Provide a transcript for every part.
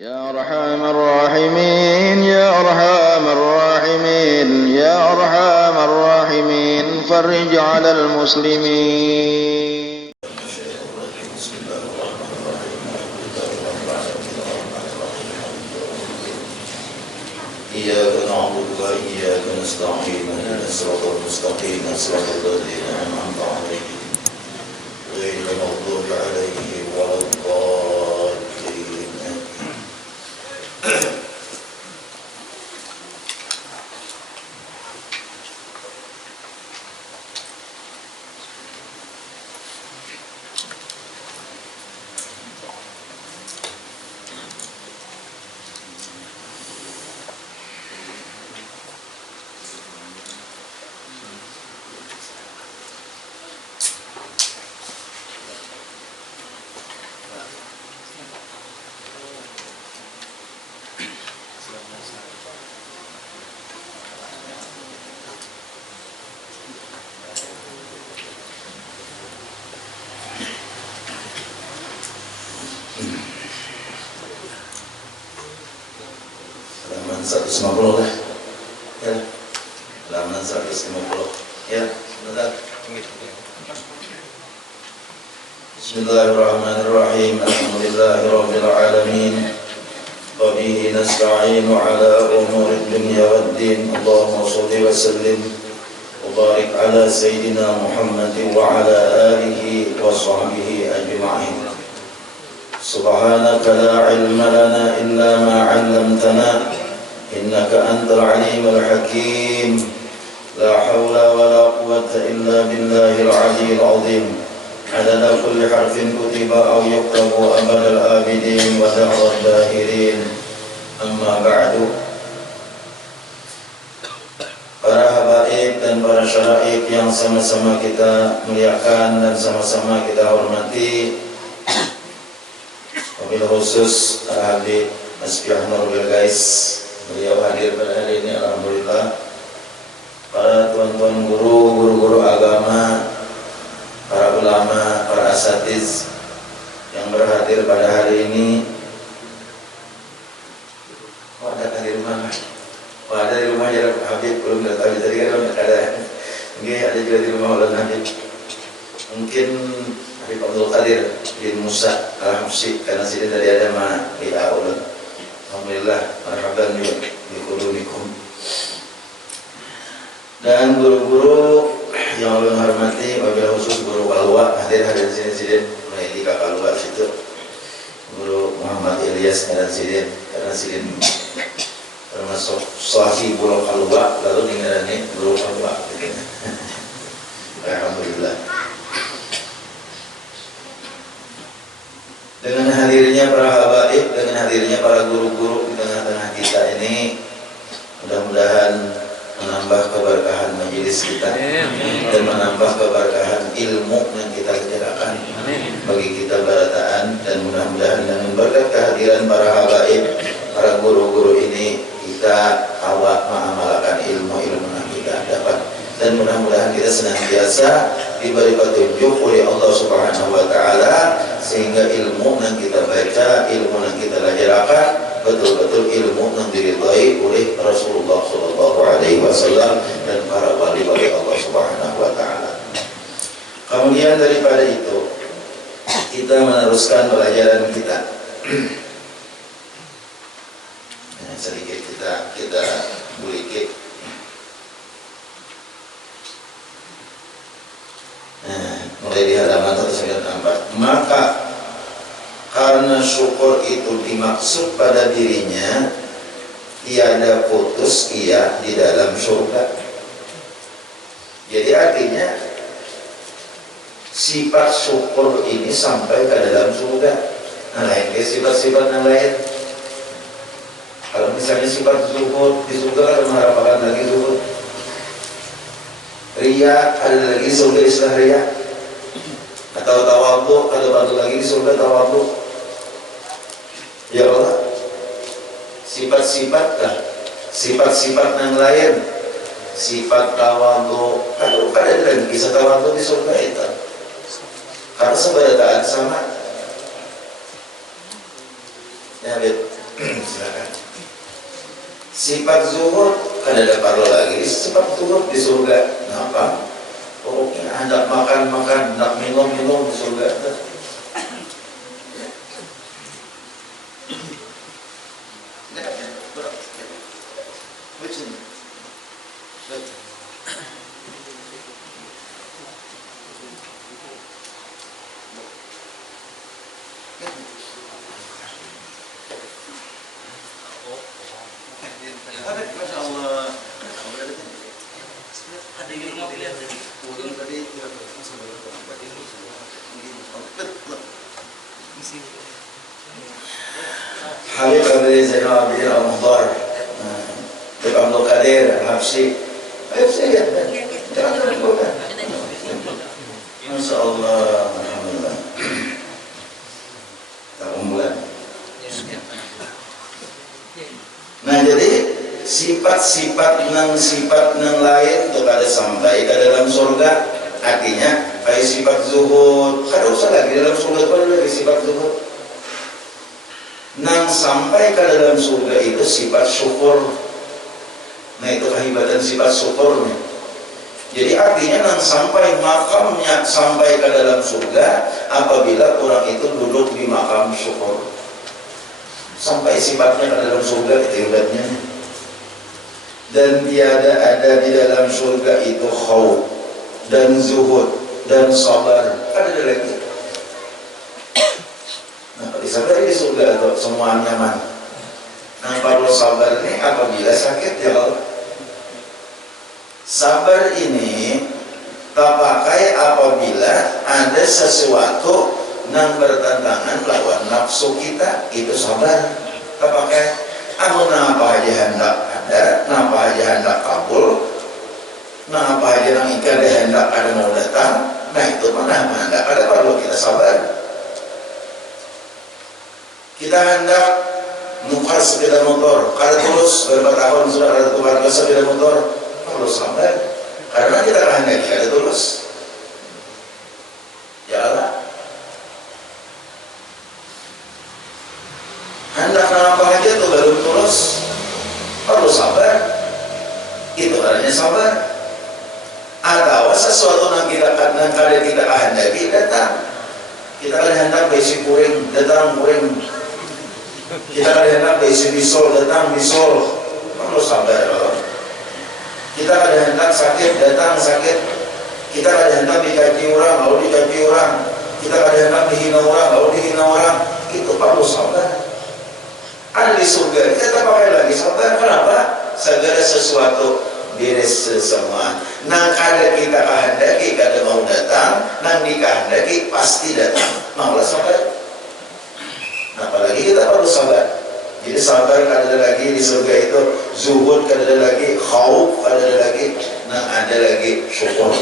يا أرحم الراحمين يا أرحم الراحمين يا أرحم الراحمين فرج على المسلمين. إياك نعبد وإياك نستعين اهدنا الصراط المستقيم صراط الذين أنعمت عليهم غير المغضوب عليهم ولا الضالين. Halaman 150 lah. Ya. Halaman 150. Ya, sebentar. Bismillahirrahmanirrahim. Alhamdulillahirabbil alamin. Wa bihi nasta'inu ala umuri dunya waddin. Allahumma shalli wa sallim wa barik ala sayyidina Muhammadin wa ala alihi wa sahbihi ajma'in. Subhanaka la ilma lana illa ma 'allamtana innaka antal alimul hakim. La haula wa la quwwata illa billahil aliyyil azim. Adada kulli harfin kutiba aw yuktabu abadal abidin wa da'wad dahirin. Amma ba'du. Para habaib dan para syaraib yang sama-sama kita muliakan dan sama-sama kita hormati, wabil khusus Habib Mas Fiah Nurul guys, beliau hadir pada hari ini, alhamdulillah. Para tuan-tuan guru agama, para ulama, para asatiz yang berhadir pada hari ini. Ada di rumah, ada di rumah ya Habib, belum datang tadi kan ada. Mungkin ada juga di rumah Maulana Habib. Mungkin Habib Abdul Qadir bin Musa Al-Habsyi, karena sini tadi ada ma Ia'ul. Alhamdulillah, marhaban bi qulubikum. Dan guru-guru yang Allah hormati, wabil khusus guru Kalwa hadir di sini mulai di Kalwa situ. Guru Muhammad Ilyas dan sidin, karena sidin termasuk sahibul Kalwa, lalu ini guru Kalwa. Alhamdulillah. Dengan hadirnya para habaib, dengan hadirnya para guru-guru di tengah-tengah kita ini, mudah-mudahan menambah keberkahan majelis kita dan menambah keberkahan ilmu yang kita kerjakan bagi kita barataan, dan mudah-mudahan dengan berkat kehadiran para habaib, para guru-guru ini, kita awak mengamalkan ilmu-ilmu yang kita dapat, dan mudah-mudahan kita senantiasa diberi petunjuk oleh Allah Subhanahu wa taala, sehingga ilmu yang kita baca, ilmu yang kita ajarkan betul-betul ilmu yang diridhai oleh Rasulullah sallallahu alaihi wasallam dan para wali-wali Allah Subhanahu wa taala. Kemudian daripada itu, kita meneruskan pelajaran kita. Sedikit kita bulikit. Mulai di halaman 194. Maka karena syukur itu dimaksud pada dirinya, tiada putus ia di dalam surga. Jadi artinya sifat syukur ini sampai ke dalam surga. Nah, lain ke sifat-sifat yang lain. Kalau misalnya sifat syukur di surga, ada mengharapkan lagi syukur. Ria, ada lagi surga istilah ria. Atau tawadhu, ada batu lagi di surga tawadhu. Ya Allah, sifat-sifat yang lain, sifat tawadhu. Kalau ada lagi kisah tawadhu di surga itu, karena seberataan sama. Ya, Silakan. Sifat zuhud kan ada parlo lagi. Sifat zuhud di surga. Kenapa? Pokoknya hendak makan, hendak minum di surga. Habib Abdul Zainal Abidin Al-Mukhtar, Habib Abdul Qadir Al-Habsyi. Ayo saya lihat, jangan lupa. Masya Allah, alhamdulillah. Tak unggulan. Nah jadi sifat-sifat nang lain itu kada sampai ke dalam surga. Artinya kayak sifat zuhud, kada usah lagi dalam surga itu ada lagi sifat zuhud. Nang sampai ke dalam surga itu sifat syukur. Nah itu kehebatan sifat syukurnya. Jadi artinya nang sampai makamnya sampai ke dalam surga apabila orang itu duduk di makam syukur. Sampai sifatnya ke dalam surga itu hebatnya. Dan tiada ada di dalam surga itu khauf dan zuhud dan sabar. Ada lagi. Nah, sabar di surga itu semua nyaman. Nah, kalau sabar ini apabila sakit ya Allah. Sabar ini tak pakai apabila ada sesuatu yang bertentangan lawan nafsu kita, itu sabar. Tak pakai amun apa aja hendak ada, apa aja hendak kabul, apa aja yang ikan hendak ada mau datang. Nah itu mana hendak ada perlu kita sabar. Kita hendak nukar sepeda motor, kada terus beberapa tahun sudah ada tukar sepeda motor, perlu sabar. Karena kita hendak kada terus. Ya Allah. Hendak apa aja tuh belum terus, perlu sabar. Itu artinya sabar. Atau sesuatu yang kita hendaki datang. Kita kan hendak besi kuring, datang kuring. Kita kan hendak besi bisol, datang bisol. Perlu sabar. Kita kan hendak sakit, datang sakit. Kita kan hendak dicaci orang, lalu dicaci orang. Kita kan hendak dihina orang, lalu dihina orang. Itu perlu sabar. Ada di surga, kita tak pakai lagi sabar. Kenapa? Segala sesuatu beres semua. Nang kada kita kehendaki, kada mau datang. Nang dikehendaki pasti datang. Maulah sabar. Apalagi kita perlu sabar. Jadi sabar kada ada lagi di surga itu. Zuhud kada ada lagi, khauf kada ada lagi. Nang ada lagi syukur.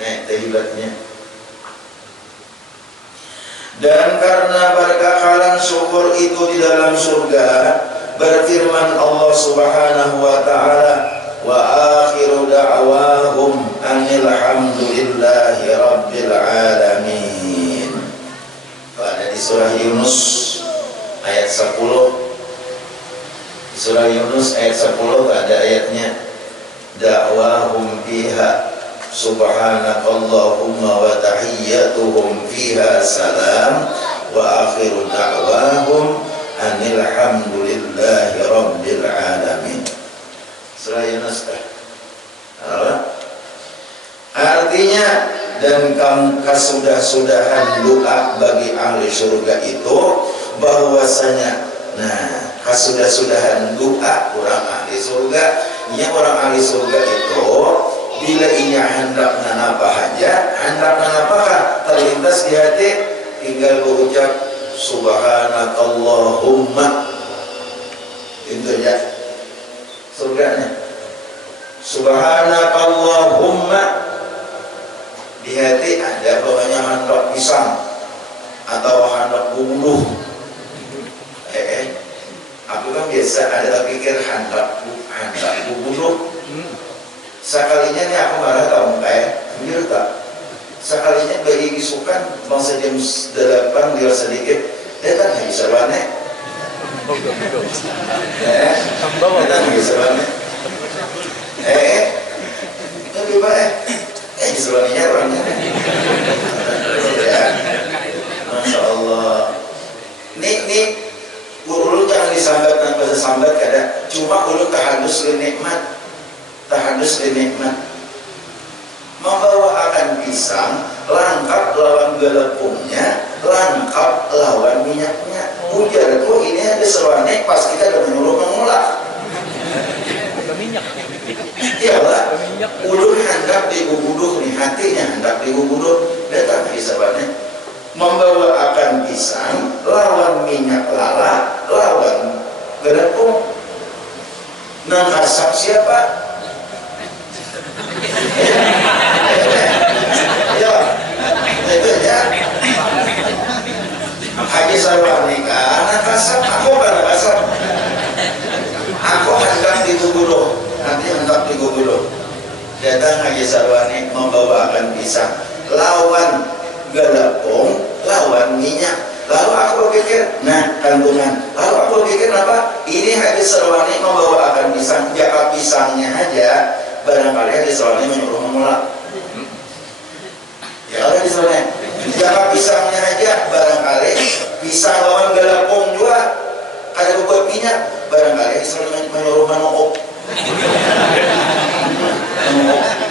Nah, terlibatnya. Dan karena berkekalan syukur itu di dalam surga, berfirman Allah Subhanahu wa taala, wa akhiru da'wahum anil hamdulillahi rabbil alamin. Pada di surah Yunus ayat 10. Di surah Yunus ayat 10 ada ayatnya, da'wahum fiha subhanakallahumma wa tahiyyatuhum fiha salam wa akhiru da'wahum anil hamdulillahi rabbil alamin. Surah Yunus. Artinya dan kesudah-sudahan doa bagi ahli surga itu bahwasanya kesudah-sudahan doa orang ahli surga, orang ahli surga itu bila ia hendak apa saja, hendak apa terlintas di hati, tinggal berucap subhanakallahumma. Itu ya surganya. Subhanakallahumma. Di hati ada pokoknya hendak pisang atau hendak bunuh. Aku kan biasa ada pikir hendak bunuh. Sekalinya nih aku marah kamu kayak bener tak? Sekalinya bagi isukan bangsa jam 8 dia sedikit, dia kan bisa banyak. Kita bisa banget. Tapi sebenarnya orangnya. Ya, Masya Allah. Nih, ulun jangan disambat dan bahasa sambat kada. Cuma ulun tahadus nikmat, membawa akan pisang, lengkap lawan gelepungnya, lengkap lawan minyaknya. Ujarku ini ada seruannya pas kita udah menyuruh mengolah. Iyalah, ulun hendak diguguduh nih, hatinya hendak diguguduh. Datang isabannya, membawa akan pisang, lawan minyak lala, lawan gelepung. Nang asap siapa? Ya, itu ya. Haji sarwan nikah, anak asap, aku kan asap. Aku hendak diguguduh, nanti hendak diguguduh. Datang Haji Sarwani membawa akan pisang, lawan gelepung, lawan minyak. Lalu aku berpikir, nah kandungan. Lalu aku berpikir apa? Ini Haji Sarwani membawa akan pisang, jaka pisangnya aja. Barangkali Haji Sarwani menyuruh memulak. Ya udah di sana. Jaka pisangnya aja, barangkali pisang lawan gelepung juga. Ada beberapa minyak, barangkali Haji Sarwani menyuruh menukuk.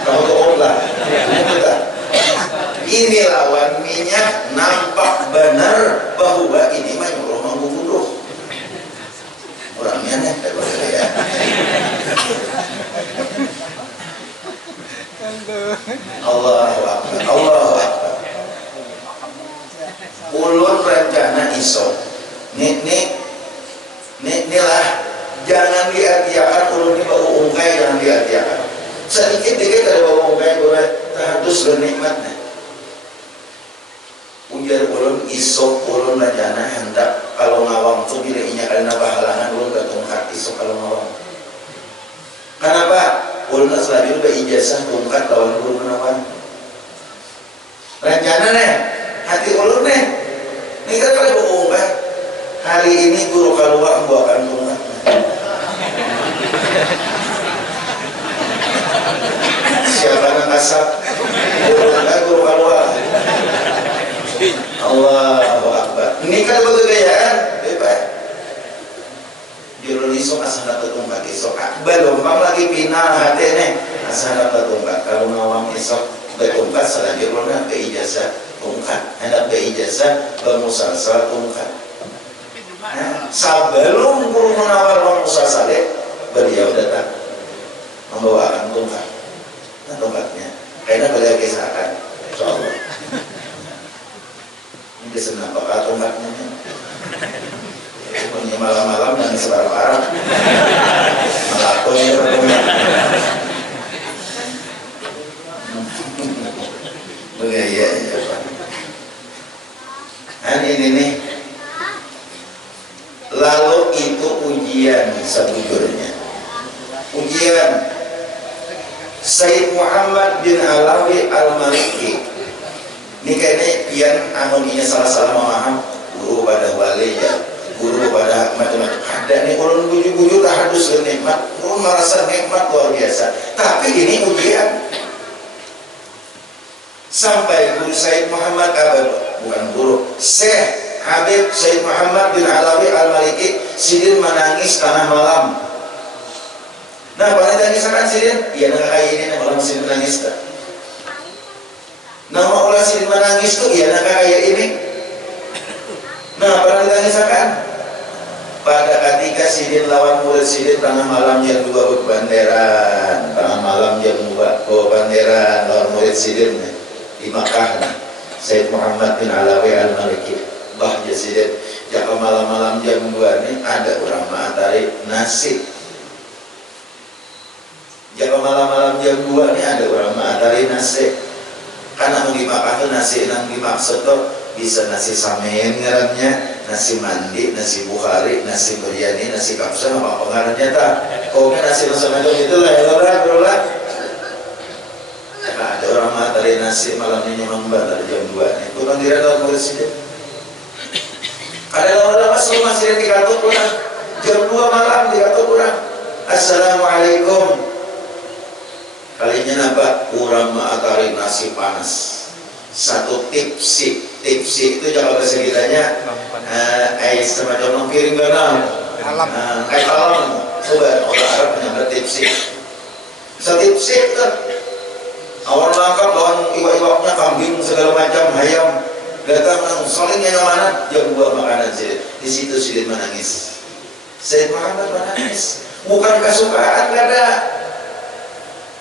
Kamu tuh lah. Ini lawan minyak, nampak benar bahwa ini menyuruh mengguguduh. Orangnya nih, ya. Allahu Akbar, Allahu Akbar. Ulun rencana isok. Nih lah, jangan diartiakan ulun ini bau ungkai, jangan diartiakan. Sedikit dikit ada bau ungkai, boleh tahadus dan nikmatnya. Ujar ulun isok, ulun rencana hendak kalau ngawang tuh bila inya karena bahalangan ulun ketungkat isok kalau ngawang. Kenapa? Ulun selanjutnya berijazah tungkat lawan guru menawan. Rencana nih, hati ulun nih. Ini kan kali bau ungkai. Hari ini guru keluar membawakan tungkat. Siapa yang asap? Guru keluar. Allahu Akbar. Ini kan bergayaan, bebas. Jurul isok asal tetungkat isok. Belum lagi pinah hati nih. Asal tetungkat. Kalau ngawang isok tetungkat selanjutnya beijazah tungkat. Hendak beijazah bermusalsal tungkat. Sebelum guru menawar bermusalsal beliau datang membawakan tungkat. Nah tungkatnya, karena beliau kisahkan, insyaallah. Ini senang bakal tungkatnya. Ini malam-malam dan sebarang-barang melakukannya tungkat. Begaya ya Pak. Dan ini nih. Lalu itu ujian sebujurnya. Ujian Sayyid Muhammad bin Alawi Al-Maliki. Ini kayaknya pian amoninya salah-salah memaham guru pada wali ya, guru pada macam-macam. Ada nih ulun buju-buju tahadus nikmat, ulun merasa nikmat luar biasa. Tapi ini ujian. Sampai guru Sayyid Muhammad bukan guru, Syekh Habib Sayyid Muhammad bin Alawi Al-Maliki sidin menangis tengah malam. Nah, pada tangis akan sidin, ya nak kayak ini nak malam sidin menangis tak? Nama ulah sidin menangis tu, ya nak kayak ini. Nah, pada tangis akan pada ketika sidin lawan murid sidin tengah malam jam 2 banderan, tengah malam jam 2 banderan lawan murid sidin di Makkah. Sayyid Muhammad bin Alawi Al-Maliki Bah Jasidin, jika malam-malam jam 2 ini ada orang matahari nasi. Jika malam-malam jam 2 ini ada orang matahari nasi. Karena mau dimakan nasi yang dimaksud tuh bisa nasi samin ngarannya, nasi mandi, nasi bukhari, nasi biryani, nasi kapsa, apa ngarannya tak? Kau nasi macam itu lah, ya lah. Ada orang matahari nasi malam ini memang pada jam 2 ini. Bukan kira tahu murid sini. Ada lama-lama semua masih di kantor kurang. Jam 2 malam di kantor kurang. Assalamualaikum. Kalinya napa? Kurang mengatakan nasi panas. Satu tipsi itu jangan bahasa kitanya semacam piring garam. Kayak alam. Coba orang Arab menyebut tipsi. Setipsi itu awal langkap lawan iwak-iwaknya, kambing segala macam, ayam datang salingnya mana jam 2 makanan Sidin. Di situ Sidin menangis. Sayyid Muhammad menangis, bukan kesukaan, gak ada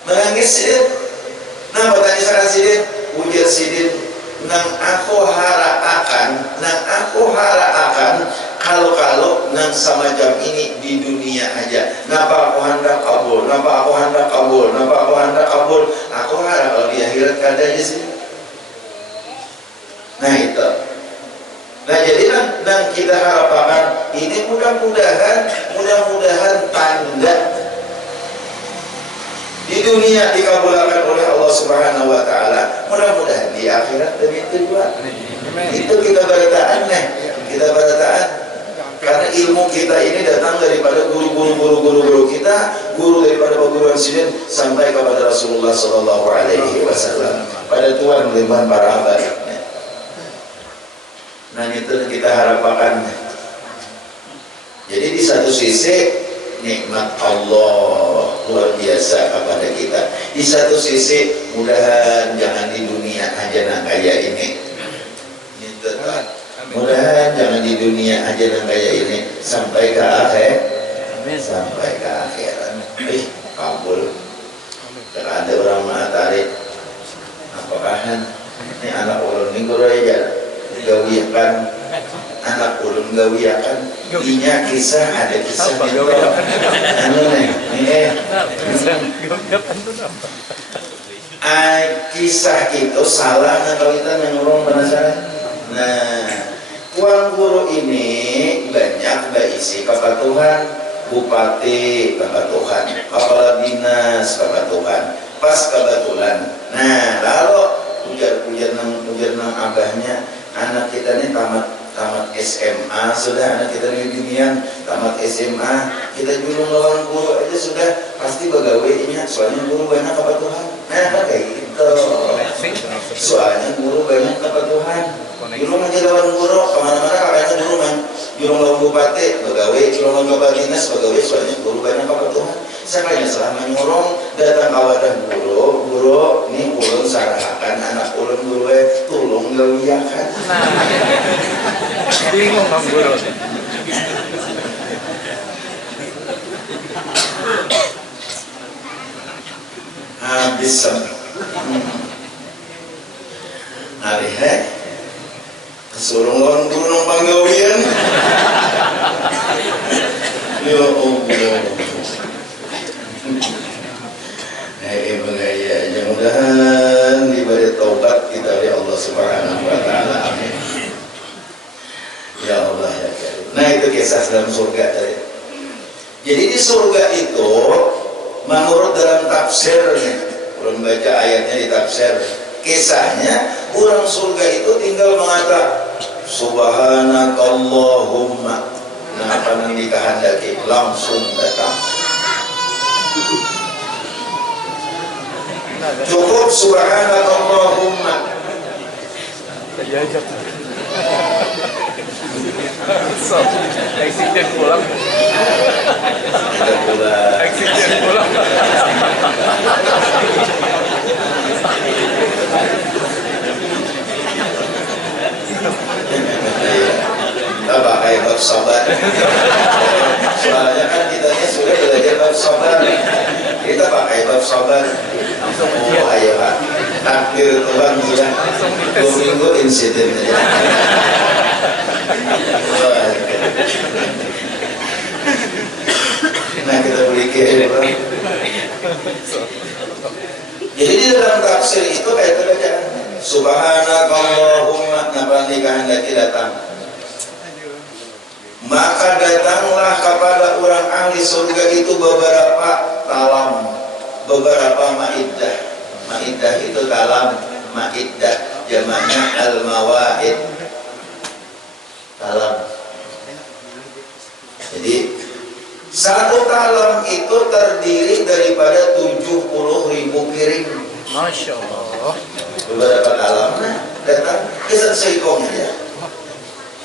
menangis Sidin. Nah bertanya sekarang Sidin, ujar Sidin, nang aku haraakan kalau nang semacam ini di dunia aja. Napa aku hendak kabul, aku harap kalau di akhirat kada aja sih. Nah itu. Nah jadi nang kita harapkan ini mudah-mudahan tanda di dunia dikabulkan oleh Allah Subhanahu wa taala, mudah-mudahan di akhirat demikian juga. Itu kita beritaan karena ilmu kita ini datang daripada guru kita, guru daripada perguruan Sidin sampai kepada Rasulullah sallallahu alaihi wasallam, pada Tuhan liman para abad. Nah itu kita harapkan. Jadi di satu sisi nikmat Allah luar biasa kepada kita. Di satu sisi mudahan jangan di dunia aja nang kaya ini. Mudahan jangan di dunia aja nang kaya ini sampai ke akhirat. Kabul. Kalau ada orang mengatakan apakah ini anak ulun ini guru aja gawiakan anak ulun gawiakan inya kisah ada kisah itu kisah itu salah kalau kita menurung penasaran. Nah tuan guru ini banyak berisi kepatuhan, bupati kepatuhan, kepala dinas kepatuhan, pas kebetulan. Nah lalu ujar nang abahnya, anak kita ini tamat SMA sudah, anak kita ini ginian tamat SMA, kita julung lawan guru aja sudah pasti begawainya, soalnya guru banyak kepatuhan. Nah kayak gitu, soalnya guru banyak kepatuhan. Julung aja lawan guru kemana-mana, kakaknya guru man julung lawan bupati begawai, julung lawan kepala dinas begawai, soalnya guru banyak kepatuhan. Sekalinya selama nyurung datang kawadah guru ini ulun sarahakan anak ulun guru tulung gawiakan. Bingung bang guru. Habis hari kesuruh lawan guru numpang gawian. Ya Allah. Mudah-mudahan diberi taubat kita oleh Allah Subhanahu wa taala. Amin. Ya Allah ya Karim. Nah itu kisah dalam surga tadi. Jadi di surga itu menurut dalam tafsirnya, belum baca ayatnya di tafsir, kisahnya orang surga itu tinggal mengatakan subhanakallahumma. Nah apa yang dikehendaki langsung datang. Cukup subhanakallahumma. Diajak. Eksiden pulang. Eksiden pulang. Kita pakai bab sabar. Soalnya kan kita sudah belajar bab sabar. Kita pakai bab sabar. Oh ayo Pak, takdir Tuhan sudah 2 minggu insiden aja. Nah kita beri kehidupan. Jadi di dalam tafsir itu kayak bacaan subhanakallahumma, napa dikehendaki datang, maka datanglah kepada orang ahli surga itu beberapa talam, beberapa maidah. Maidah itu talam, maidah jamaknya al-mawaid. Talam Jadi satu talam itu terdiri daripada 70.000 piring. Masya Allah. Beberapa talam datang kesan seikong aja.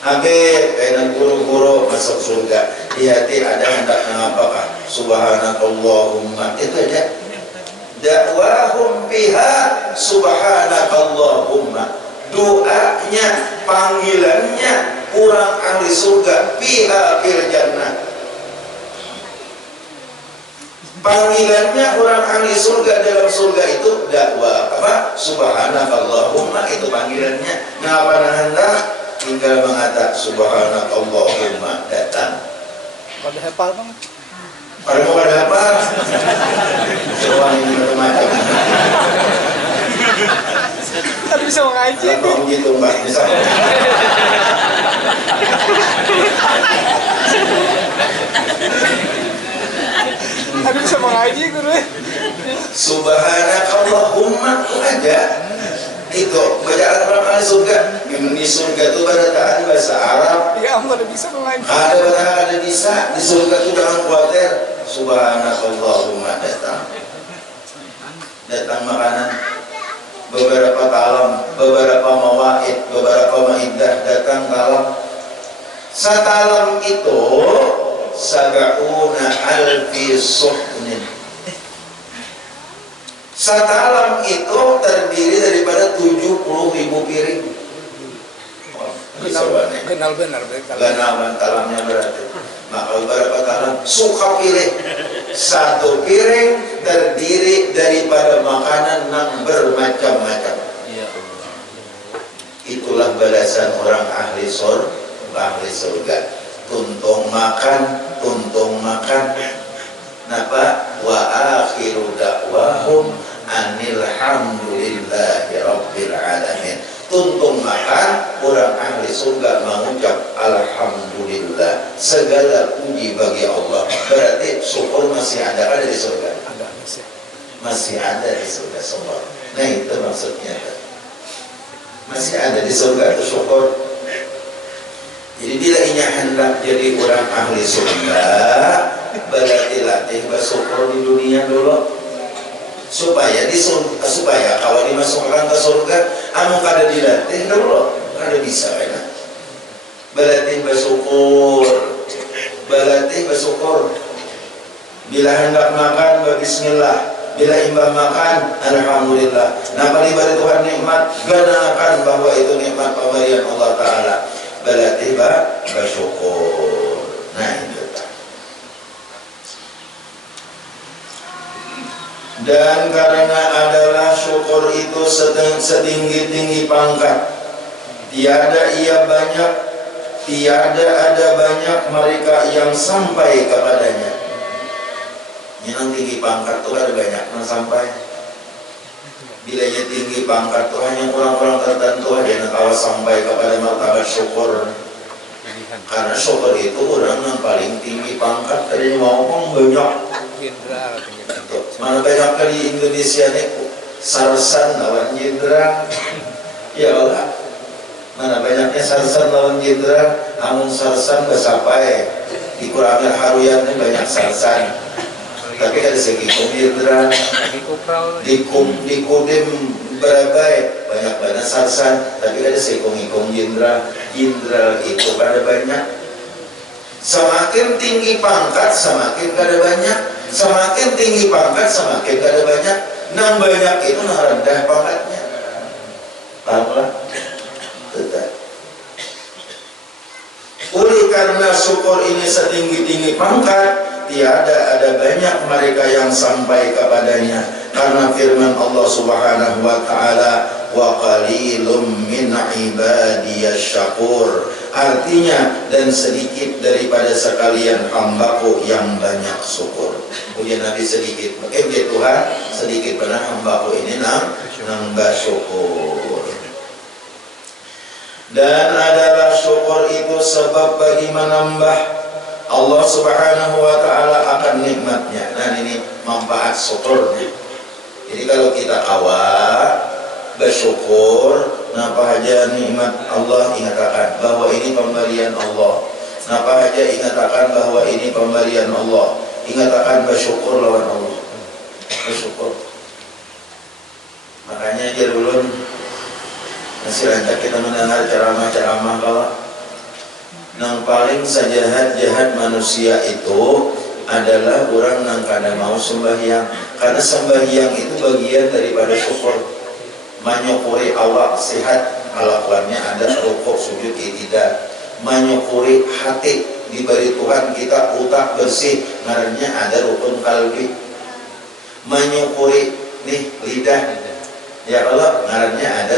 Habis kainan guru-guru masuk surga. Di hati ada hendak mengapakah? Subhanakallahumma. Itu aja. Dakwahum biha subhanakallahumma. Doanya, panggilannya orang ahli surga biha fil jannah. Panggilannya orang ahli surga dalam surga itu dakwah apa? Subhanakallahumma, itu panggilannya. Ngapa hendak tinggal mengatakan subhanakallahumma datang. Pada hafal bang. Pada mau pada apa? Semua ini macam-macam. Tapi bisa mengaji. Kalau gitu mbak bisa. Tapi bisa mengaji guru. Subhanakallahumma itu aja. Itu bacaan orang ahli surga. Di surga itu pada bahasa Arab. Ya Allah, udah bisa mengaji. Ada bisa di surga itu jangan khawatir. Subhanakallahumma datang makanan, beberapa talam, beberapa mawaid, beberapa maidah datang talam. Satalam itu sab'una alfi suhnin. Satalam itu terdiri daripada 70.000 piring. Kenal benar. Ganawan talamnya berarti. Maka beberapa talam suka pilih. Satu piring terdiri daripada makanan yang bermacam-macam. Itulah balasan orang ahli surga. Tuntung makan. Napa? Wa akhiru da'wahum anilhamdulillahi rabbil alamin. Tuntung makan, orang ahli surga mengucap alhamdulillah, segala puji bagi Allah. Berarti syukur masih ada di surga. Masih ada di surga semua. Nah itu maksudnya. Masih ada di surga itu syukur. Jadi bila inya hendak jadi orang ahli surga, berarti latih bersyukur di dunia dulu. Supaya kalau dimasukkan ke surga, anu kada dilatih dulu, kada bisa kan? Berlatih bersyukur. Bila hendak makan, berbismillah. Bila imbah makan, alhamdulillah. Nama diberi Tuhan nikmat, gunakan bahwa itu nikmat pemberian Allah Ta'ala. Berlatih bersyukur. Nah itu. Dan karena adalah syukur itu setinggi-tinggi pangkat, tiada ada banyak mereka yang sampai kepadanya. Yang tinggi pangkat itu ada banyak yang sampai. Bilanya tinggi pangkat itu hanya orang-orang tertentu aja yang kawas sampai kepada martabat syukur. Karena syukur itu orang yang paling tinggi pangkat, tadi mau banyak. Mana banyak kali Indonesia ini sarsan lawan jenderal. Ya Allah, mana banyaknya sarsan lawan jenderal. Amun sarsan bersapai dikurangi haruyan ini banyak sarsan. Tapi ada segi jenderal dikudim berabai banyak sarsan. Tapi ada segi jenderal itu pada banyak. Semakin tinggi pangkat semakin kada banyak. Semakin tinggi pangkat semakin kada banyak. Nang banyak itu nang rendah pangkatnya. Pahamlah? Tetap. Oleh karena syukur ini setinggi-tinggi pangkat, tiada ada banyak mereka yang sampai kepadanya. Karena firman Allah Subhanahu wa taala, wa qalilum min ibadiyasy syakur. Artinya, dan sedikit daripada sekalian hambaku yang banyak syukur. Pujian Nabi sedikit, dia Tuhan sedikit pada hambaku ini nambah syukur. Dan adalah syukur itu sebab bagi menambah Allah Subhanahu wa taala akan nikmatnya. Dan ini manfaat syukurnya. Jadi kalau kita bersyukur, apa aja nikmat Allah, ingatkan bahwa ini pemberian Allah. Napa aja ingatakan bahwa ini pemberian Allah. Ingatakan bersyukur lawan Allah. Bersyukur. Makanya dia dulu masih lancar kita mendengar ceramah-ceramah bahwa yang paling sejahat-jahat manusia itu adalah orang yang kada mau sembahyang. Karena sembahyang itu bagian daripada syukur. Menyukuri Allah sehat, kelakuannya ada rukuk, sujud, i'tidal. Menyukuri hati diberi Tuhan kita otak bersih, ngarannya ada rukun kalbi. Menyukuri nih lidah, ya Allah, ngarannya ada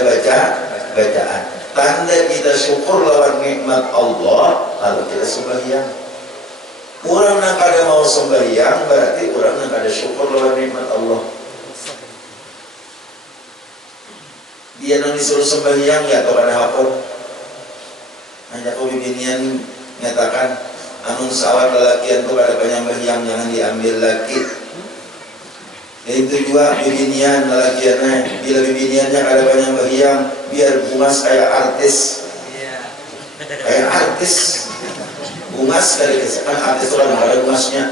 bacaan. Tanda kita syukur lawan nikmat Allah lalu kita sembahyang. Orang yang kada mau sembahyang berarti orang yang kada syukur lawan nikmat Allah. Dia yang disuruh sembahyang ya atau kada hafal. Hanya kau bibinian nyatakan amun sawat lelakian tu kada penyambahyang jangan diambil lagi. Itu juga bibinian lelakiannya, bila bibiniannya kada penyambahyang biar bungas kayak artis. Kayak artis. Bungas dari kan artis itu kan ada bungasnya.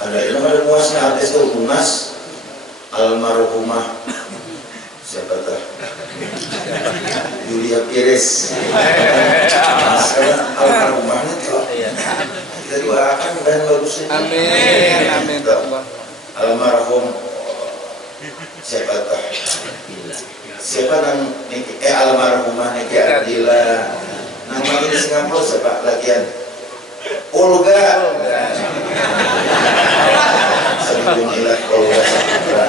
Ada bungasnya artis itu bungas almarhumah siapa tuh? Julia Pires. Sekarang almarhumahnya tuh kita doakan dan bagusnya. Amin, amin. Almarhum siapa tuh? Siapa yang almarhumah Niki Ardila. Nama di Singapura siapa lakian? Olga. Sebelumnya Olga Saputra.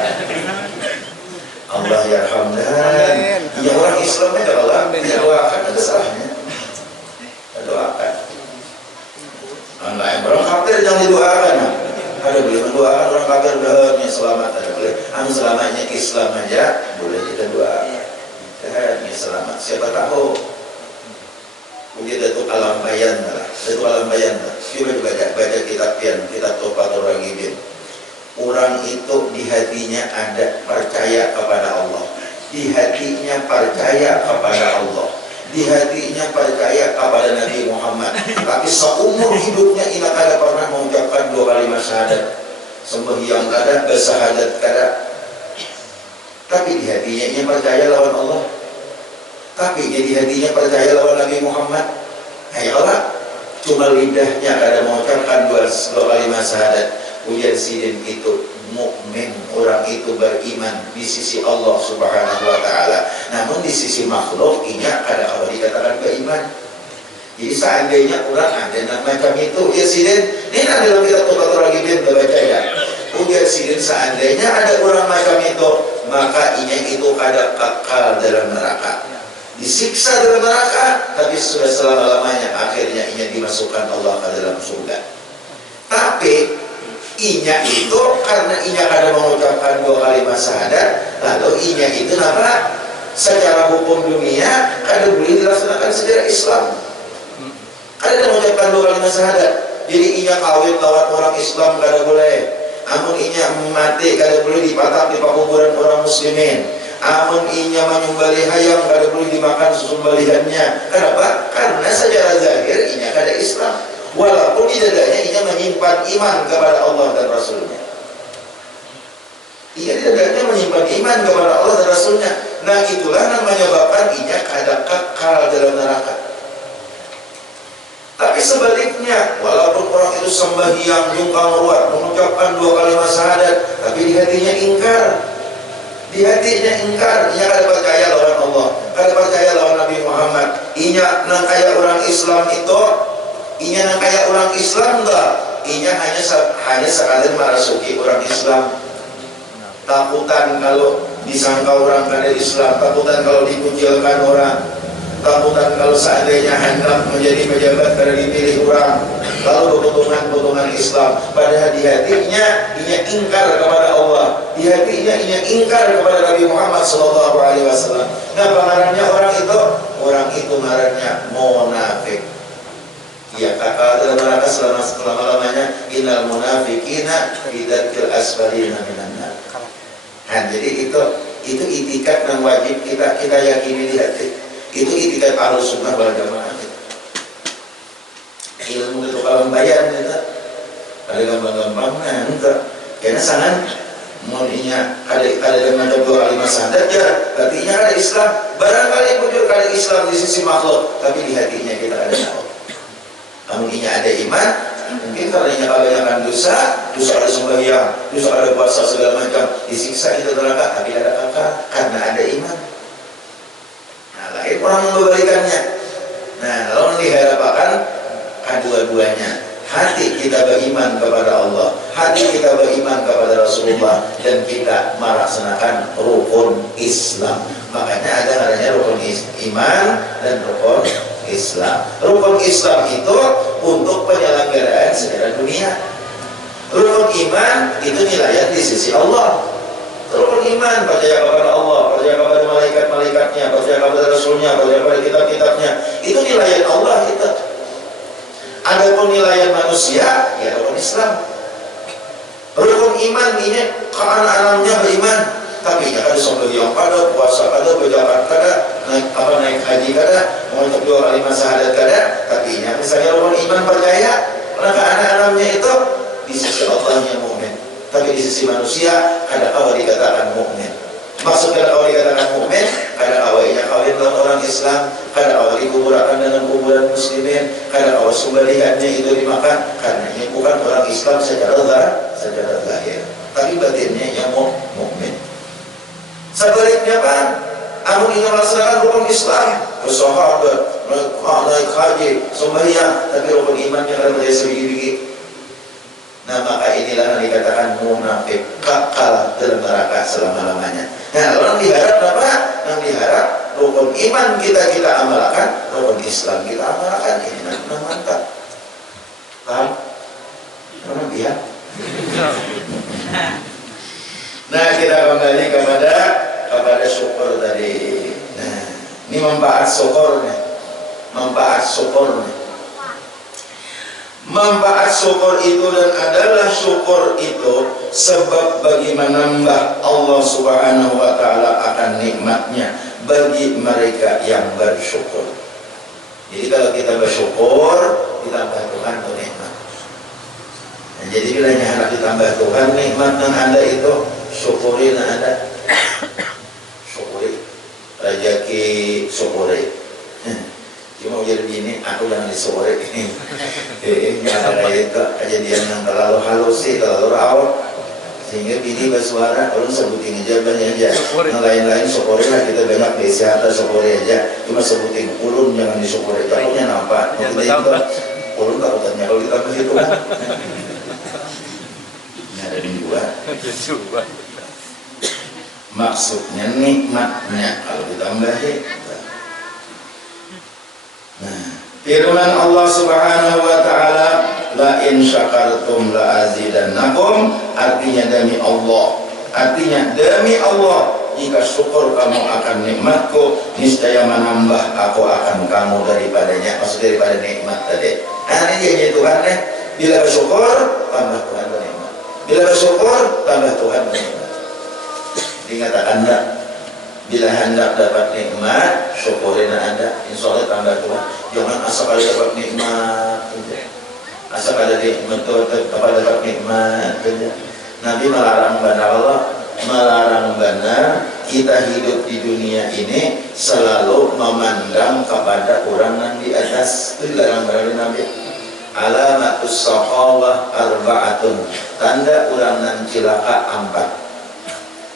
Allah yarhamdan. Ya orang Islam itu Allah kita doakan, ada salahnya. Kita doakan. Anda yang orang kafir jangan didoakan. Ada boleh mendoakan orang kafir udah selamat, ada boleh. Anu selamatnya Islam aja boleh kita doakan. Ya selamat. Siapa tahu mungkin Datuk Alam Bayan lah. Datuk Alam Bayan lah. Coba baca kitab Tuhfatul Raghibin. Orang itu di hatinya ada percaya kepada Allah, di hatinya percaya kepada Allah, di hatinya percaya kepada Nabi Muhammad. Tapi seumur hidupnya ia kada pernah mengucapkan 2 kalimat syahadat, sembahyang kada, bersahadat kada. Tapi di hatinya ia percaya lawan Allah. Tapi di hatinya percaya lawan Nabi Muhammad. Ayolah, cuma lidahnya kada mengucapkan 2 kalimat syahadat. Ujian sidin itu mukmin, orang itu beriman di sisi Allah Subhanahu wa taala. Namun di sisi makhluk inya kada kalau dikatakan beriman. Jadi seandainya orang ada macam itu, ya sidin, ini dalam kitab Tuhfatul Raghibin baca ya. Ujian sidin seandainya ada orang macam itu, maka inya itu kada kekal dalam neraka. Disiksa dalam neraka, tapi sudah selama-lamanya akhirnya inya dimasukkan Allah ke dalam surga. Tapi inya itu karena inya kada mengucapkan 2 kalimat syahadat, lalu inya itu apa? Secara hukum dunia kada boleh dilaksanakan secara Islam. Kada mengucapkan 2 kalimat syahadat. Jadi inya kawin lawan orang Islam kada boleh. Amun inya mati kada boleh dipatak di pakuburan orang muslimin. Amun inya menyembelih hayam kada boleh dimakan sesembelihannya. Kenapa? Karena secara zahir inya kada Islam. Walaupun di dadanya ia menyimpan iman kepada Allah dan Rasulnya. Ia di dadanya menyimpan iman kepada Allah dan Rasulnya. Nah itulah yang menyebabkan ia kada kekal dalam neraka. Tapi sebaliknya, walaupun orang itu sembahyang jungkang ruat, mengucapkan 2 kalimat syahadat, tapi di hatinya ingkar. Di hatinya ingkar, ia kada percaya lawan Allah, kada percaya lawan Nabi Muhammad. Ia nang kaya orang Islam itu, inya nang kaya orang Islam tak? Inya hanya sekalian merasuki orang Islam. Takutan kalau disangka orang kada Islam, takutan kalau dikucilkan orang, takutan kalau seandainya hendak menjadi pejabat kada dipilih orang, lalu kebutuhan Islam. Padahal di hatinya inya ingkar kepada Allah, di hatinya inya ingkar kepada Nabi Muhammad SAW. Nah pengarannya orang itu ngarannya munafik. Ya kakak dalam neraka selama-lamanya. Innal munafiqina fi dzakil asfalina minan nar. Nah, jadi itu itikat yang wajib kita yakini di hati. Itu itikat Ahlus Sunnah wal Jamaah. bayar kita ada gampang-gampang nah enggak karena sangat maunya ada dengan dua kalimat syahadat ya hatinya ada Islam barangkali muncul kali Islam di sisi makhluk tapi di hatinya kita ada tahu mungkinnya ada iman mungkin karenanya kebanyakan dosa ada sembahyang dosa ada puasa segala macam disiksa kita neraka tapi ada kakak karena ada iman nah lain orang membalikannya nah lalu diharapkan kedua-duanya hati kita beriman kepada Allah, hati kita beriman kepada Rasulullah, dan kita melaksanakan rukun Islam. Makanya ada namanya rukun iman dan rukun Islam. Rukun Islam itu untuk penyelenggaraan secara dunia. Rukun iman itu nilainya di sisi Allah. Rukun iman percaya kepada Allah, percaya kepada malaikat-malaikatnya, percaya kepada Rasulnya, percaya kepada kitab-kitabnya. Itu nilainya Allah itu. Ada penilaian manusia, ya rukun Islam. Rukun iman ini karena alamnya beriman, tapi ya ada sembahyang, ada puasa, ada berzakat, ada naik haji, ada mengucap dua kalimat syahadat, ada. Tapi ya misalnya rukun iman percaya, maka anak-anaknya itu di sisi Allahnya mukmin, tapi di sisi manusia ada awal dikatakan mukmin. Maksudnya awal dikatakan mukmin, ada awalnya kawin dengan orang Islam, ada awal dikuburkan dengan kuburan muslimin, ada awal sembelihannya itu dimakan, karena ini bukan orang Islam secara zahir, tapi batinnya yang mukmin. Sebaliknya Pak, aku ingin melaksanakan rukun Islam, bersahabat, naik haji, sembahyang, tapi rukun imannya kan menjadi sedikit-sedikit. Nah maka inilah yang dikatakan munafik, kekal dalam neraka selama-lamanya. Nah orang diharap apa? Yang diharap rukun iman kita amalkan, rukun Islam kita amalkan. Ini mantap. Paham? Paham ya? Nah kita kembali kepada syukur tadi. Nah ini manfaat syukurnya. Manfaat syukur itu dan adalah syukur itu sebab bagi menambah Allah Subhanahu wa taala akan nikmatnya bagi mereka yang bersyukur. Jadi kalau kita bersyukur ditambah Tuhan itu nikmat. Nah, jadi bila harap ditambah Tuhan nikmat yang ada itu syukurin ada. Syukuri rezeki syukuri. Cuma jadi begini, aku jangan disorek ini. Ada kayak itu kejadian yang terlalu halus sih, terlalu rawat. Sehingga bini bersuara, kalau sebutin aja banyak aja. Yang lain-lain syukuri lah, kita banyak kesehatan syukuri aja. Cuma sebutin ulun jangan disyukuri. Takutnya nampak. Kita itu ulun takutnya kalau kita begitu kan. Ini ada dua. Maksudnya nikmatnya kalau ditambahin. Nah, firman Allah Subhanahu wa taala, la in syakartum la azidannakum, artinya demi Allah. Jika syukur kamu akan nikmatku, niscaya menambah aku akan kamu daripadanya. Maksud daripada nikmat tadi. Nah, ini janji Tuhan nih. Bila bersyukur, tambah Tuhan bernikmat. Bila bersyukur, tambah Tuhan bernikmat. Dikatakan enggak. Bila hendak dapat nikmat, syukurin Anda, insya Allah tambah Tuhan. Jangan asal ada dapat nikmat, asal ada nikmat dapat nikmat. Nabi melarang benar kita hidup di dunia ini selalu memandang kepada orang yang di atas. Itu dilarang oleh Nabi. Alamatus saqawah arba'atun, tanda orang yang cilaka 4.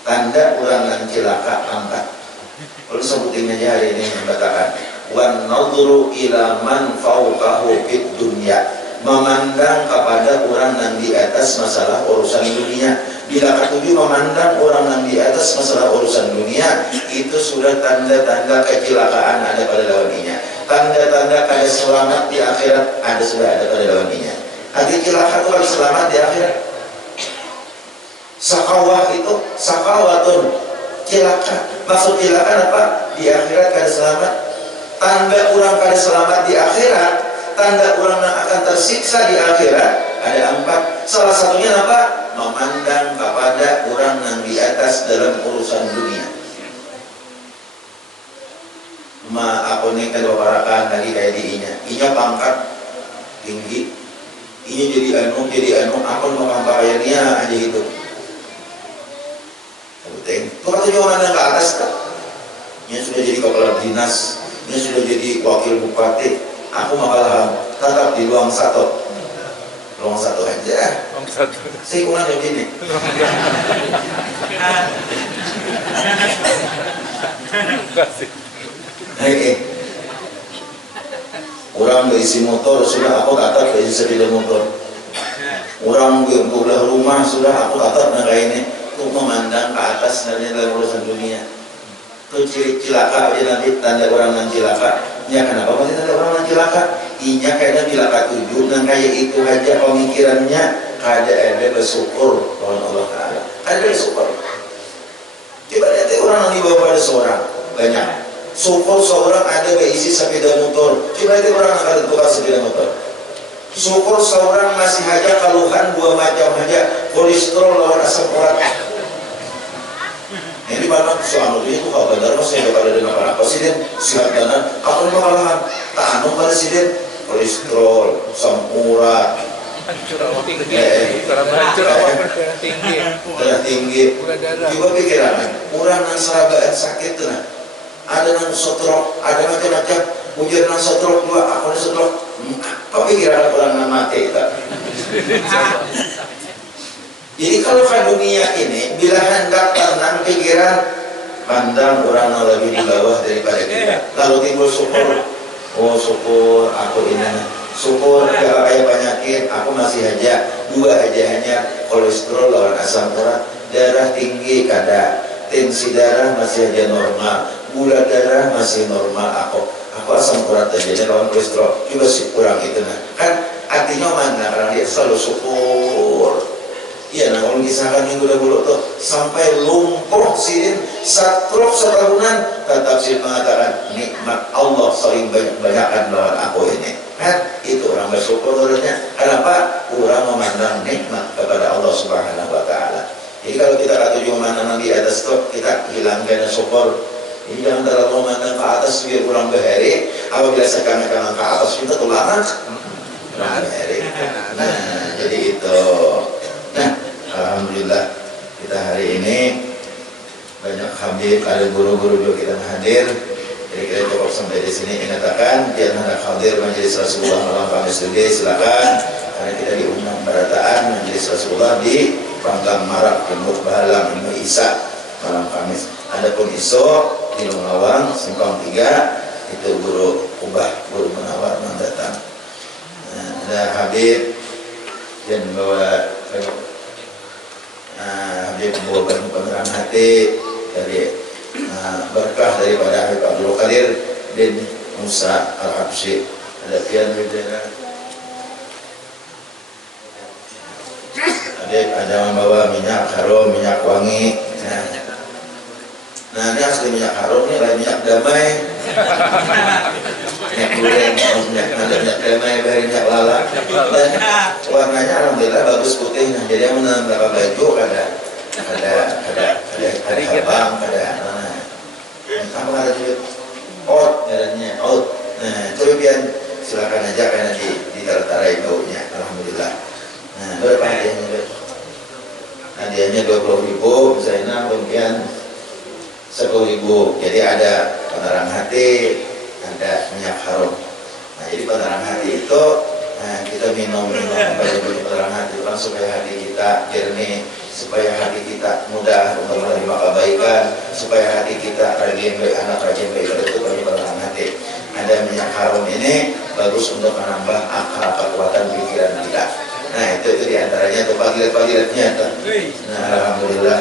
Tanda orang yang cilaka 4. Kalau sebutin aja hari ini mengatakan wan nadhuru ila man fawqahu fid dunya, memandang kepada orang yang di atas masalah urusan dunia. Bila ketujuh memandang orang yang di atas masalah urusan dunia, itu sudah tanda-tanda kecelakaan ada pada lawannya. Tanda-tanda kada selamat di akhirat sudah ada pada lawannya. Arti celaka itu harus selamat di akhirat. Sakawah itu sakawatun, cilaka. Maksud cilaka apa? Di akhirat kada selamat. Tanda orang kada selamat di akhirat, tanda orang yang akan tersiksa di akhirat ada 4. Salah satunya apa? Memandang kepada orang yang di atas dalam urusan dunia. Aku ini kalau parakan lagi kayak di inya pangkat tinggi, jadi anu apa mau pakaiannya aja itu. Penting. Kok tujuan mana ke atas kan? Yang sudah jadi kepala dinas, yang sudah jadi wakil bupati, aku malah tetap di ruang satu aja. Saya kurang jauh ini. Orang berisi motor sudah aku tatap berisi sepeda motor. Orang berulah rumah sudah aku tatap naga ini. Untuk memandang ke atas sebenarnya dalam urusan dunia. Itu cilaka aja nanti tanda orang yang cilaka. Ya kenapa masih tanda orang yang cilaka? Inya kayaknya cilaka 7 dan kayak itu aja pemikirannya kada ada bersyukur kepada Allah Taala. Ada bersyukur. Coba lihat orang yang dibawa pada seorang banyak. Syukur seorang ada berisi sepeda motor. Coba lihat orang yang ada tukar sepeda motor. Syukur seorang masih aja keluhan 2 macam aja, kolesterol lawan asam urat. Ini mana soal itu kalau benar masih ada dengan para presiden sihat dana apa bakalan tak anu presiden kolesterol asam urat darah tinggi juga pikiran orang yang seragaan sakit tuh ada yang stroke ada macam-macam ujian yang stroke juga aku yang stroke apa pikiran orang yang mati tak. Jadi kalau ke dunia ini bila hendak tenang pikiran pandang orang yang lebih di bawah daripada kita lalu timbul syukur, oh syukur aku ini syukur kalau kayak penyakit aku masih aja 2 aja hanya kolesterol lawan asam urat darah tinggi kada tensi darah masih aja normal gula darah masih normal aku asam urat aja lawan kolesterol juga sih kurang itu nah kan artinya mana orang dia selalu syukur. Iya, nah kalau kisahkan minggu dahulu tuh sampai lumpuh sidin stroke setahunan tetap sidin mengatakan nikmat Allah sering banyak-banyakan lawan aku ini kan itu orang bersyukur orangnya kenapa? Orang memandang nikmat kepada Allah Subhanahu wa ta'ala. Jadi kalau kita tujuan mana di atas tuh kita hilangkan syukur. Jadi jangan terlalu memandang ke atas biar kurang bahari apabila sekarang ke atas kita tulangan kurang bahari. Nah jadi itu. Nah, alhamdulillah kita hari ini banyak hadir, ada guru-guru juga kita hadir. Jadi kita cukup sampai di sini ingatakan dia hendak hadir majelis Rasulullah malam Kamis juga silakan karena kita diundang berataan majelis Rasulullah di Pangkang Marak Gemuk Bahalam Ilmu Isa malam Kamis. Adapun esok di Lumawang Simpang 3 itu guru Ubah guru Munawar mendatang. Nah, ada Habib dan bawa Habib membawa penerang hati dari berkah daripada Habib Abdul Qadir bin Musa Al-Habsyi. Ada pian bidara ada membawa minyak harum, minyak wangi. Nah ini asli minyak harum ini lain minyak damai. Minyak goreng, minyak damai, dari minyak lala. Dan warnanya alhamdulillah bagus putih. Nah, jadi yang menambah baju ada habang, ada apa ada juga out, adanya out. Nah coba pian silakan aja karena ditarik-tarik baunya. Alhamdulillah. Nah berapa hadiahnya? Hadiahnya 20.000, misalnya kemudian 10.000. Jadi ada penerang hati, ada minyak harum. Nah jadi penerang hati itu kita minum banyak penerang hati kan supaya hati kita jernih, supaya hati kita mudah untuk menerima kebaikan, supaya hati kita rajin baik anak rajin baik itu banyak penerang hati. Ada minyak harum ini bagus untuk menambah akal kekuatan pikiran kita. Nah itu diantaranya tuh pagilat-pagilatnya tuh. Nah alhamdulillah.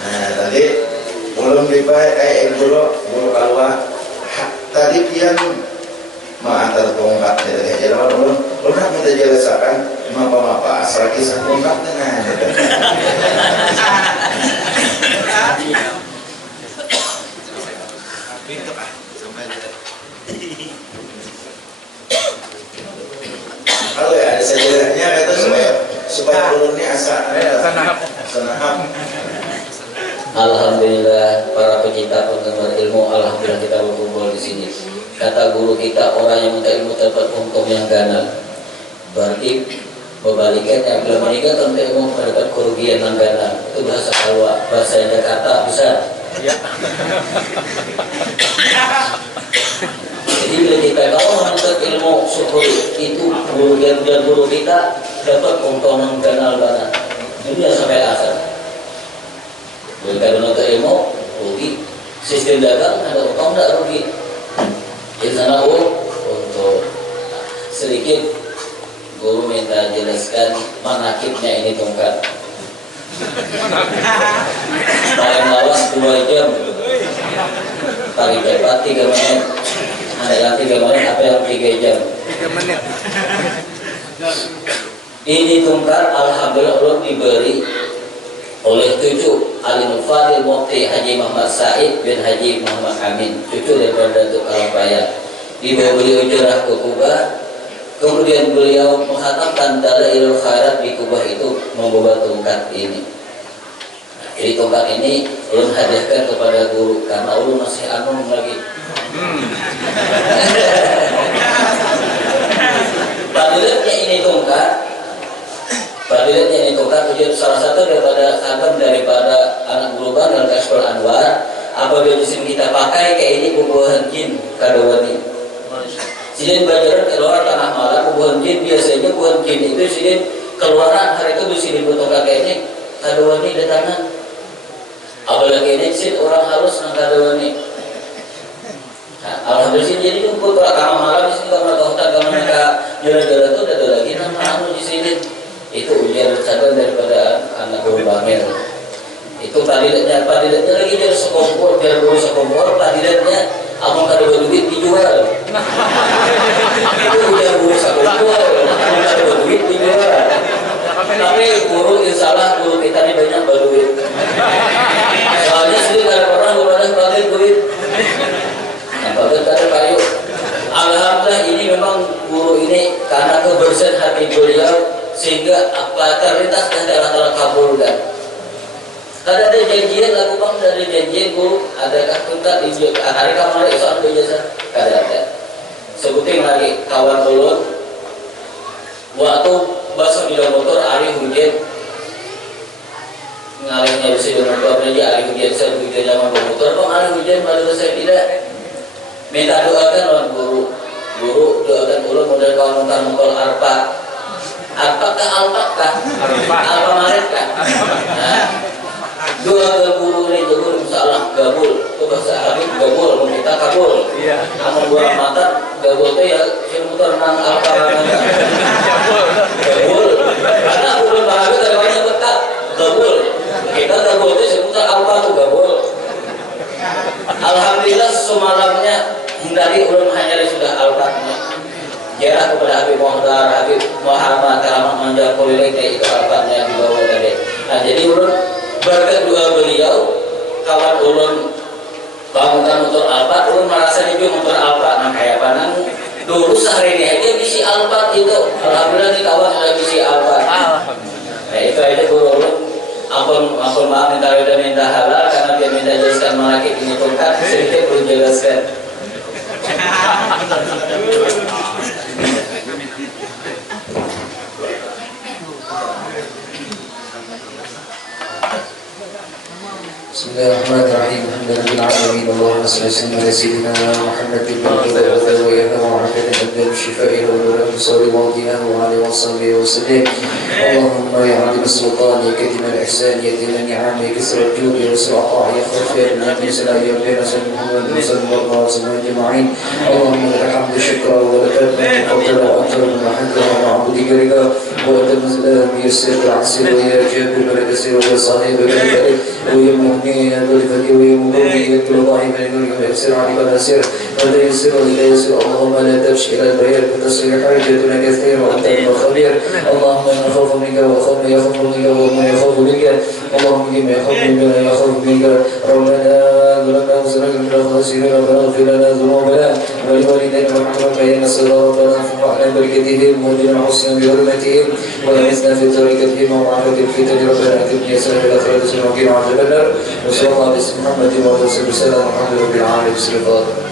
Nah tadi belum dipakai guru kalwa tadi pian mengantar tongkat dari jalan belum minta jelasakan apa asal kisah tongkat dengan kalau ya ada sejarahnya kata supaya turunnya asal senahap. Alhamdulillah para pecinta penggemar ilmu, alhamdulillah kita berkumpul di sini. Kata guru kita orang yang minta ilmu dapat untung yang ganal. Berarti Kebalikannya, bila menikah tentu ilmu mendapat kerugian langganan. Itu bahasa bahasa Jakarta bisa. Jadi bila kita kalau menuntut ilmu syukur itu guru dan guru kita dapat keuntungan langganan. Ini yang sampai akhir. Bila menuntut ilmu rugi, sistem dagang ada untung tidak rugi. Di sana untuk sedikit guru minta jelaskan manakibnya ini tongkat. Paling lawas 2 jam, paling cepat 3 menit. Ada yang 3 menit, apa yang 3 jam? 3 menit. Ini tongkat alhamdulillah belum diberi oleh cucu Alimul Fadil Mufti Haji Muhammad Said bin Haji Muhammad Amin, cucu daripada Datuk Kalapaya. Dibawa beliau jarah ke Kubah. Kemudian beliau menghatamkan Dalailul Khairat di Kubah itu membawa tongkat ini. Jadi tongkat ini ulun hadiahkan kepada guru karena ulun masih anum lagi. Fadilatnya ini tongkat menjadi salah satu daripada sabab daripada anak guru dan Kashful Anwar. Apabila di sini kita pakai kayak ini bubuhan jin kadawani. Sidin bajaran keluar tanah malam, bubuhan jin biasanya bubuhan jin itu sidin keluaran hari itu sidin butuh kakek ini kadawani datangan. Apalagi ini sidin orang halus nang kadawani. Nah, alhamdulillah sidin jadi kumpul tanah malam di sini kamar hutan kamar mereka jalan-jalan itu ada lagi nama di sidin. Itu ujian sabar daripada anak guru Bamir. Itu padilatnya lagi jadi sekompor, biar guru sekompor padilatnya. Abang kada duit dijual. Itu udah guru sekompor, kada duit dijual. Tapi guru insyaallah guru kita ini banyak berduit. Soalnya sering ada orang pakai duit. Apabila ada kayu. Alhamdulillah ini memang guru ini karena kebersihan hati beliau sehingga apa terlintas dan telah kabulkan. Ada janjian lagu bang dari janjian guru adakah tuntas di hari kamar itu ada jasa ada. Sebutin lagi kawan ulun waktu basuh di motor hari hujan ngalihnya di sini motor aja hari hujan saya hujan zaman bermotor bang hari hujan baru saya tidak minta doakan lawan guru doakan ulun model kawan motor arpa apakah alpa maret kah dua guru ini guru insyaallah gabul itu bahasa Arab gabul kita kabul namun gua mata gabul itu ya semutar nang alpa gabul karena guru bahagia dari banyak betak gabul kita gabul itu semutar alpa itu gabul. Alhamdulillah semalamnya hindari ulun hanya sudah alpanya jarah kepada Habib Muhammad Karamat Manja Polilik itu alpanya di bawah tadi. Nah jadi ulun berkat doa beliau kawan ulun bangunkan motor Alphard ulun merasa itu motor Alphard nah kayak panang dulu sehari ini aja bisi Alphard itu alhamdulillah di kawan ada bisi Alphard. Nah itu aja guru ulun ampun maaf minta halal karena dia minta jelaskan manakib ini tongkat sedikit perlu jelaskan. Bismillahirrahmanirrahim. Alhamdulillahirabbil alamin. Wassalatu ala sayyidina Muhammadin wa ala alihi wa sahbihi shifaa'i wa nusri wa dinahu wa alihi wa sahbihi wa sallam. Allahumma ya 'alim as-sultani katima al-ihsan ya dil ni'ami kasra al-judi wa sura'a ya khafir nabi sallallahu alaihi wa sallam Muhammad sallallahu alaihi wa sallam ajma'in. Allahumma lakal hamdu shukran wa lakal hamdu wa antum mahadda wa ma'budi garika wa antum yassir al-'asir wa ya jabir al-kasir wa sahib al-karim wa ya يا ذلك ويمضي الله من يقول يسر عليك الأسير ولا يسر ولا يسر اللهم لا تمشي إلى البير فتصير حاجتنا كثير وأنت الخبير اللهم إنا نخاف منك وخاف يخاف منك ومن يخاف منك اللهم إني يخاف منك يخاف منك ربنا ظلمنا وسرنا من الخاسرين ربنا اغفر لنا ذنوبنا ولوالدينا وارحمنا إن صراطنا فاعلم بركتهم واهدنا حسنا بحرمتهم ولمسنا في طريقتهم ومعرفة الفتن ربنا أتمني يسر إلى خير وقنا عذاب النار وصلى الله على محمد وعلى اله وصحبه وسلم والحمد لله رب العالمين.